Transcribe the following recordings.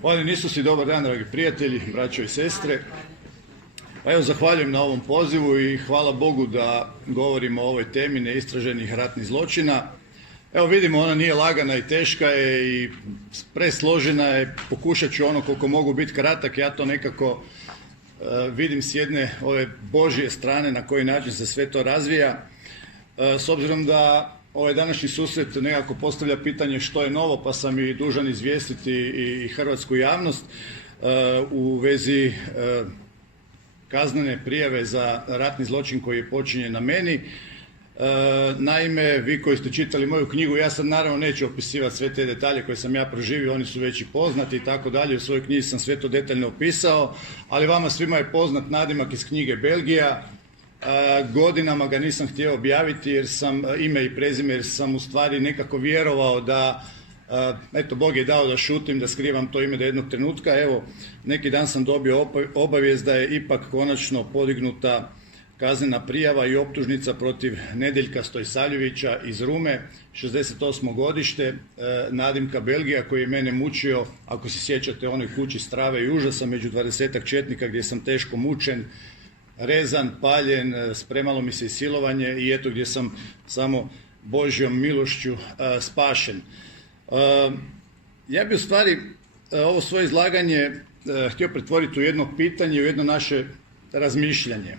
Hvala Isusi, dobar dan dragi prijatelji, braćo i sestre. Pa evo, zahvaljujem na ovom pozivu i hvala Bogu da govorimo o ovoj temi neistraženih ratnih zločina. Evo vidimo, ona nije lagana i teška je i presložena je. Pokušat ću ono koliko mogu biti kratak. Ja to nekako vidim s jedne ove Božje strane na koji način se sve to razvija. S obzirom da ovaj današnji susret nekako postavlja pitanje što je novo, pa sam i dužan izvijestiti i hrvatsku javnost u vezi kaznene prijave za ratni zločin koji je počinjen na meni. Naime, vi koji ste čitali moju knjigu, ja sad naravno neću opisivati sve te detalje koje sam ja proživio, oni su već i poznati i tako dalje, u svojoj knjizi sam sve to detaljno opisao, ali vama svima je poznat nadimak iz knjige Belgija. Godinama ga nisam htio objaviti jer sam ime i prezime, jer sam u stvari nekako vjerovao da eto, Bog je dao da šutim, da skrivam to ime do jednog trenutka. Evo, neki dan sam dobio obavijest da je ipak konačno podignuta kaznena prijava i optužnica protiv Nedeljka Stojsaljevića iz Rume, 68. godište, nadimka Belgija, koji je mene mučio, ako se sjećate, onoj kući strave i užasa među 20-ak četnika gdje sam teško mučen, rezan, paljen, spremalo mi se i silovanje i eto gdje sam samo Božjom milošću spašen. Ja bi u stvari ovo svoje izlaganje htio pretvoriti u jedno pitanje, u jedno naše razmišljanje.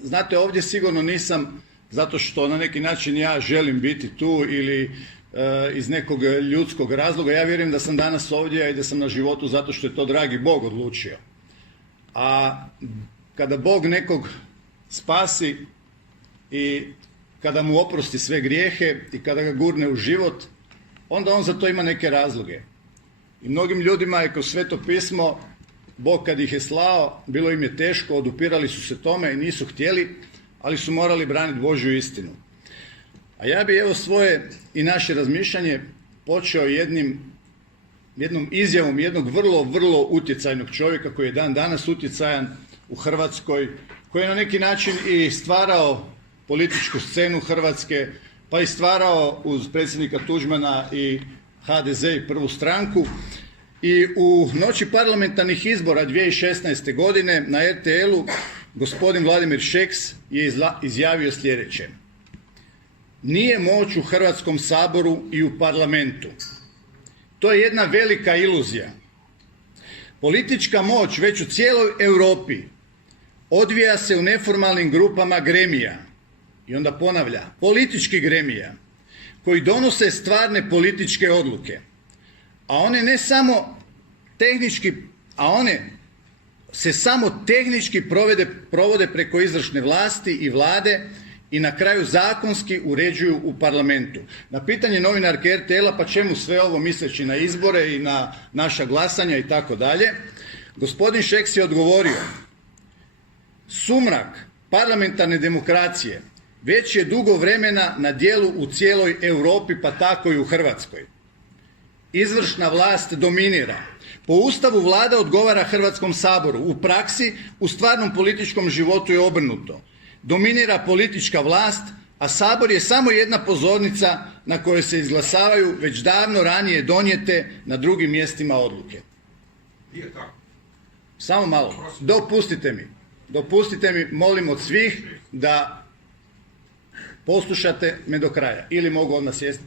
Znate, ovdje sigurno nisam zato što na neki način ja želim biti tu ili iz nekog ljudskog razloga. Ja vjerujem da sam danas ovdje i da sam na životu zato što je to dragi Bog odlučio. A kada Bog nekog spasi i kada mu oprosti sve grijehe i kada ga gurne u život, onda on za to ima neke razloge. I mnogim ljudima je kroz Sveto pismo Bog kad ih je slao, bilo im je teško, odupirali su se tome i nisu htjeli, ali su morali braniti Božju istinu. A ja bi evo svoje i naše razmišljanje počeo jednom izjavom jednog vrlo utjecajnog čovjeka koji je dan danas utjecajan u Hrvatskoj, koji je na neki način i stvarao političku scenu Hrvatske, pa i stvarao uz predsjednika Tuđmana i HDZ i prvu stranku. I u noći parlamentarnih izbora 2016. godine na RTL-u gospodin Vladimir Šeks je izjavio sljedeće: nije moć u Hrvatskom saboru i u parlamentu. To je jedna velika iluzija. Politička moć već u cijeloj Europi odvija se u neformalnim grupama gremija. I onda ponavlja, političkih gremija koji donose stvarne političke odluke. A one ne samo tehnički, a one se samo tehnički provode preko izvršne vlasti i vlade i na kraju zakonski uređuju u parlamentu. Na pitanje novinarke RTL-a pa čemu sve ovo, misleći na izbore i na naša glasanja i tako dalje, gospodin Šeks je odgovorio: sumrak parlamentarne demokracije već je dugo vremena na djelu u cijeloj Europi, pa tako i u Hrvatskoj. Izvršna vlast dominira. Po Ustavu Vlada odgovara Hrvatskom saboru. U praksi, u stvarnom političkom životu je obrnuto. Dominira politička vlast, a Sabor je samo jedna pozornica na kojoj se izglasavaju već davno ranije donijete na drugim mjestima odluke. Samo malo. Dopustite mi, molim od svih da poslušate me do kraja. Ili mogu odmah sjesti,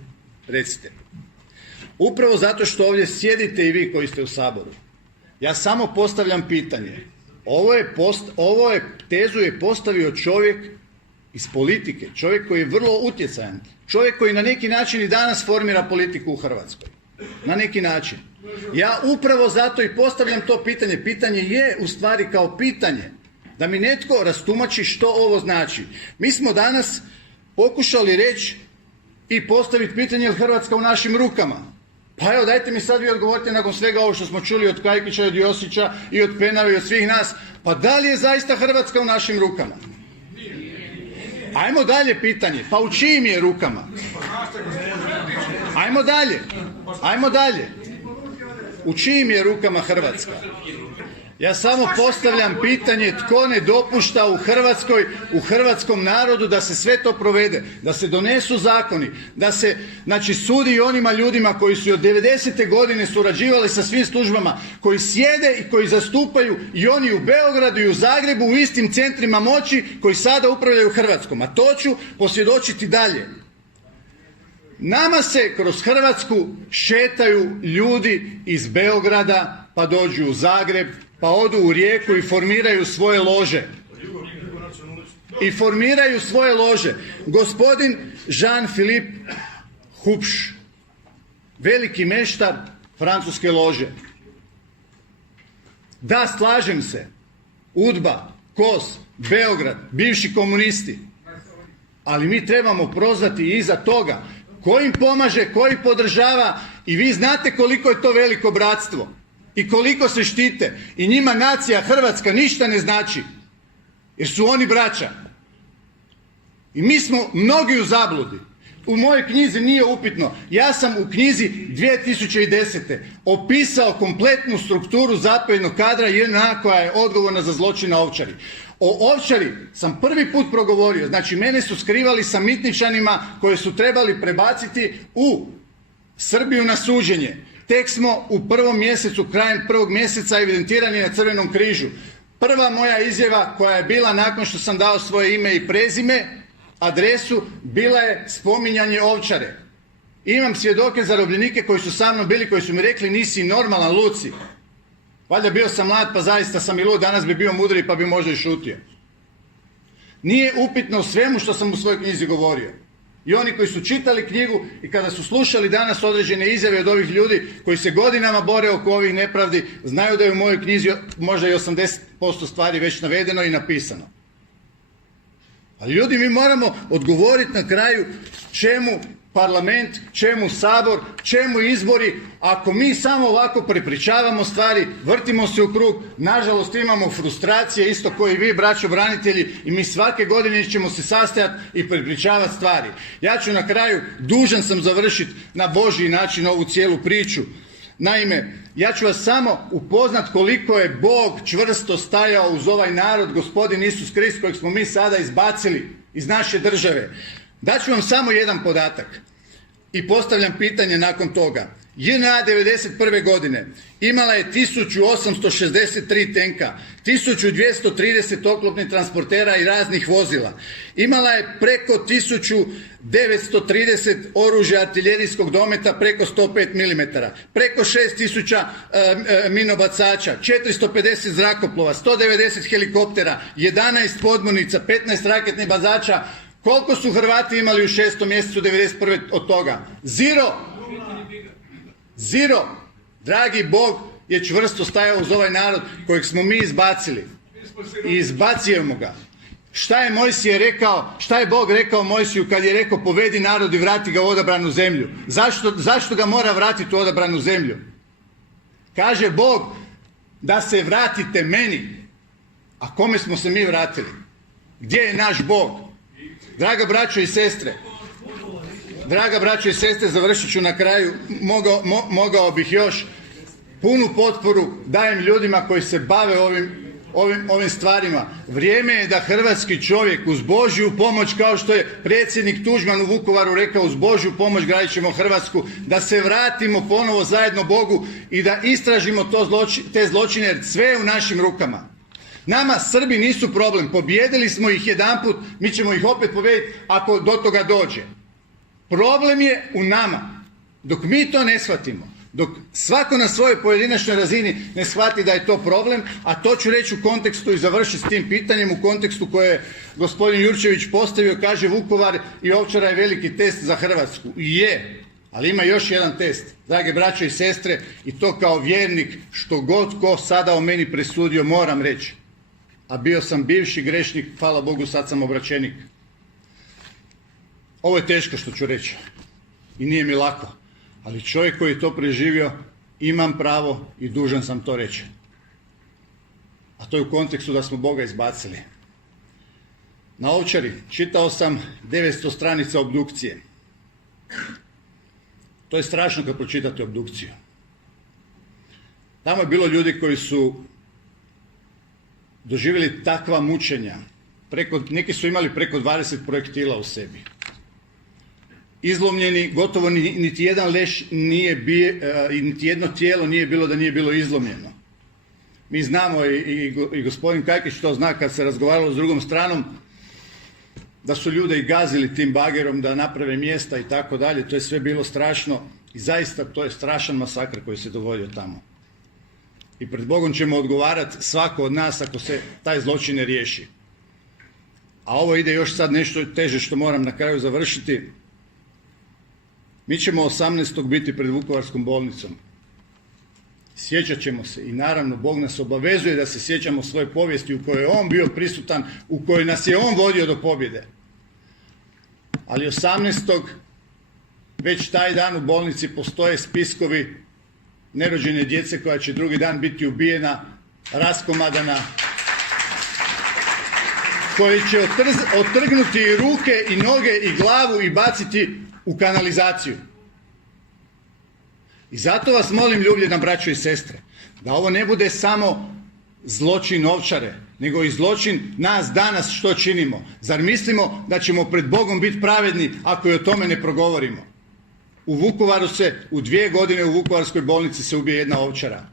recite. Upravo zato što ovdje sjedite i vi koji ste u Saboru. Ja samo postavljam pitanje. Ovo je tezu je postavio čovjek iz politike, čovjek koji je vrlo utjecajan, čovjek koji na neki način i danas formira politiku u Hrvatskoj. Na neki način. Ja upravo zato i postavljam to pitanje. Pitanje je u stvari kao pitanje da mi netko rastumači što ovo znači. Mi smo danas pokušali reći i postaviti pitanje je li Hrvatska u našim rukama. Pa evo, dajte mi sad vi odgovorite nakon svega ovo što smo čuli od Kajkića, od Josića i od Penave i od svih nas, pa da li je zaista Hrvatska u našim rukama? Ajmo dalje pitanje, pa u čijim je rukama? Ajmo dalje. U čijim je rukama Hrvatska? Ja samo postavljam pitanje tko ne dopušta u hrvatskom narodu da se sve to provede, da se donesu zakoni, da se znači sudi i onima ljudima koji su od 90. godine surađivali sa svim službama, koji sjede i koji zastupaju i oni u Beogradu i u Zagrebu u istim centrima moći koji sada upravljaju Hrvatskom. A to ću posvjedočiti dalje. Nama se kroz Hrvatsku šetaju ljudi iz Beograda pa dođu u Zagreb, pa odu u Rijeku i formiraju svoje lože. Gospodin Jean-Philippe Hubsch, veliki meštar francuske lože. Da, slažem se. UDBA, KOS, Beograd, bivši komunisti. Ali mi trebamo prozvati i iza toga ko im pomaže, ko ih podržava i vi znate koliko je to veliko bratstvo i koliko se štite i njima nacija Hrvatska ništa ne znači jer su oni braća. I mi smo mnogi u zabludi. U mojoj knjizi nije upitno. Ja sam u knjizi 2010. opisao kompletnu strukturu zapovjednog kadra JNA koja je odgovorna za zločin na Ovčari. O Ovčari sam prvi put progovorio. Znači mene su skrivali sa mitničanima koje su trebali prebaciti u Srbiju na suđenje. Tek smo u prvom mjesecu, krajem prvog mjeseca evidentirani na Crvenom križu. Prva moja izjava koja je bila nakon što sam dao svoje ime i prezime, adresu, bila je spominjanje Ovčare. Imam svjedoke, zarobljenike koji su sa mnom bili, koji su mi rekli nisi normalan, lud si. Valjda bio sam mlad pa zaista sam i lud, danas bi bio mudriji pa bi možda i šutio. Nije upitno u svemu što sam u svojoj knjizi govorio. I oni koji su čitali knjigu i kada su slušali danas određene izjave od ovih ljudi koji se godinama bore oko ovih nepravdi, znaju da je u mojoj knjizi možda i 80% stvari već navedeno i napisano. Ali ljudi, mi moramo odgovoriti na kraju čemu parlament, čemu Sabor, čemu izbori, ako mi samo ovako prepričavamo stvari, vrtimo se u krug, nažalost imamo frustracije, isto kao i vi, braćo branitelji, i mi svake godine ćemo se sastajati i prepričavati stvari. Ja ću na kraju, dužan sam završiti na Božji način ovu cijelu priču. Naime, ja ću vas samo upoznat koliko je Bog čvrsto stajao uz ovaj narod, gospodin Isus Krist kojeg smo mi sada izbacili iz naše države. Daću vam samo jedan podatak i postavljam pitanje nakon toga. JNA 1991. godine imala je 1863 tenka, 1230 oklopnih transportera i raznih vozila. Imala je preko 1930 oružja artiljerijskog dometa preko 105 mm, preko 6000 minobacača, 450 zrakoplova, 190 helikoptera, 11 podmornica, 15 raketnih bacača. Koliko su Hrvati imali u 6. mjesecu 1991. od toga? Zero. Dragi Bog je čvrsto stajao uz ovaj narod kojeg smo mi izbacili. I izbacujemo ga. Šta je Mojsije rekao, šta je Bog rekao Mojsiju kad je rekao povedi narod i vrati ga u odabranu zemlju? Zašto ga mora vratiti u odabranu zemlju? Kaže Bog da se vratite meni. A kome smo se mi vratili? Gdje je naš Bog? Draga braćo i sestre, završit ću na kraju, mogao bih još. Punu potporu dajem ljudima koji se bave ovim stvarima. Vrijeme je da hrvatski čovjek uz Božju pomoć, kao što je predsjednik Tuđman u Vukovaru rekao, uz Božju pomoć gradit ćemo Hrvatsku, da se vratimo ponovo zajedno Bogu i da istražimo te zločine, jer sve je u našim rukama. Nama Srbi nisu problem, pobijedili smo ih jedanput, mi ćemo ih opet pobijediti ako do toga dođe. Problem je u nama. Dok mi to ne shvatimo, dok svako na svojoj pojedinačnoj razini ne shvati da je to problem, a to ću reći u kontekstu i završiti s tim pitanjem, u kontekstu koje je gospodin Jurčević postavio, kaže Vukovar i Ovčara je veliki test za Hrvatsku. I je, ali ima još jedan test, drage braćo i sestre, i to kao vjernik, što god ko sada o meni presudio, moram reći. A bio sam bivši grešnik, hvala Bogu sad sam obraćenik. Ovo je teško što ću reći i nije mi lako, ali čovjek koji je to preživio, imam pravo i dužan sam to reći. A to je u kontekstu da smo Boga izbacili. Na Ovčari čitao sam 900 stranica obdukcije. To je strašno kad pročitate obdukciju. Tamo je bilo ljudi koji su doživjeli takva mučenja. Neki su imali preko 20 projektila u sebi. Izlomljeni, gotovo niti jedan leš nije bio, niti jedno tijelo nije bilo da nije bilo izlomljeno. Mi znamo i gospodin Kajkić to zna kad se razgovaralo s drugom stranom, da su ljude i gazili tim bagerom da naprave mjesta i tako dalje. To je sve bilo strašno i zaista to je strašan masakr koji se dogodio tamo. I pred Bogom ćemo odgovarati svako od nas ako se taj zločin ne riješi. A ovo ide još sad nešto teže što moram na kraju završiti. Mi ćemo 18. biti pred Vukovarskom bolnicom. Sjećat ćemo se i naravno Bog nas obavezuje da se sjećamo svoje povijesti u kojoj je On bio prisutan, u kojoj nas je On vodio do pobjede. Ali 18. već taj dan u bolnici postoje spiskovi nerođene djece koja će drugi dan biti ubijena, raskomadana, koji će otrgnuti i ruke i noge i glavu i baciti u kanalizaciju. I zato vas molim, ljubljena braćo i sestre, da ovo ne bude samo zločin Ovčare, nego i zločin nas danas što činimo. Zar mislimo da ćemo pred Bogom biti pravedni ako i o tome ne progovorimo? U Vukovaru u 2 godine u Vukovarskoj bolnici se ubije jedna ovčara.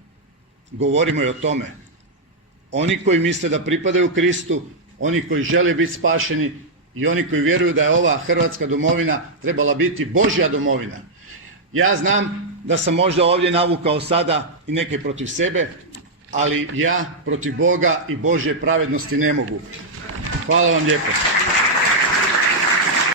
Govorimo i o tome. Oni koji misle da pripadaju Kristu, oni koji žele biti spašeni i oni koji vjeruju da je ova Hrvatska domovina trebala biti Božja domovina. Ja znam da sam možda ovdje navukao sada i neke protiv sebe, ali ja protiv Boga i Božje pravednosti ne mogu. Hvala vam lijepo.